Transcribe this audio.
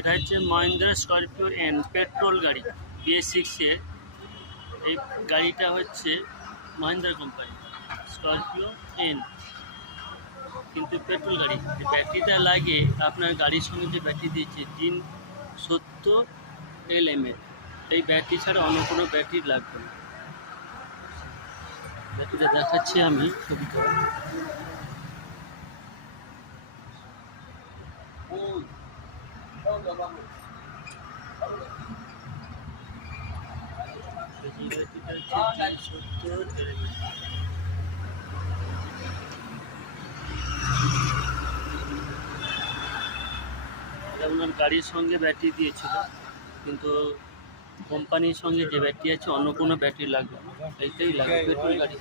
এটা হচ্ছে Mahindra Scorpio N petrol গাড়ি BS6 এর। এই গাড়িটা হচ্ছে মহিন্দ্রা কোম্পানি স্করপিও এন, কিন্তু পেট্রোল গাড়ি। এই ব্যাটারিটা লাগে আপনার গাড়ির সঙ্গে যে ব্যাটারি দিয়েছে জিন 70 LMA, এই ব্যাটারি ছাড়া অন্য কোনো ব্যাটারি লাগবে না। ব্যাটারিটা দেখাচ্ছি আমি ছবিটা। ওনার গাড়ির সঙ্গে ব্যাটারি দিয়েছিল, কিন্তু কোম্পানির সঙ্গে যে ব্যাটারি আছে অন্য কোনো ব্যাটারি লাগবে না, এইটাই লাগবে পেট্রোল গাড়ি।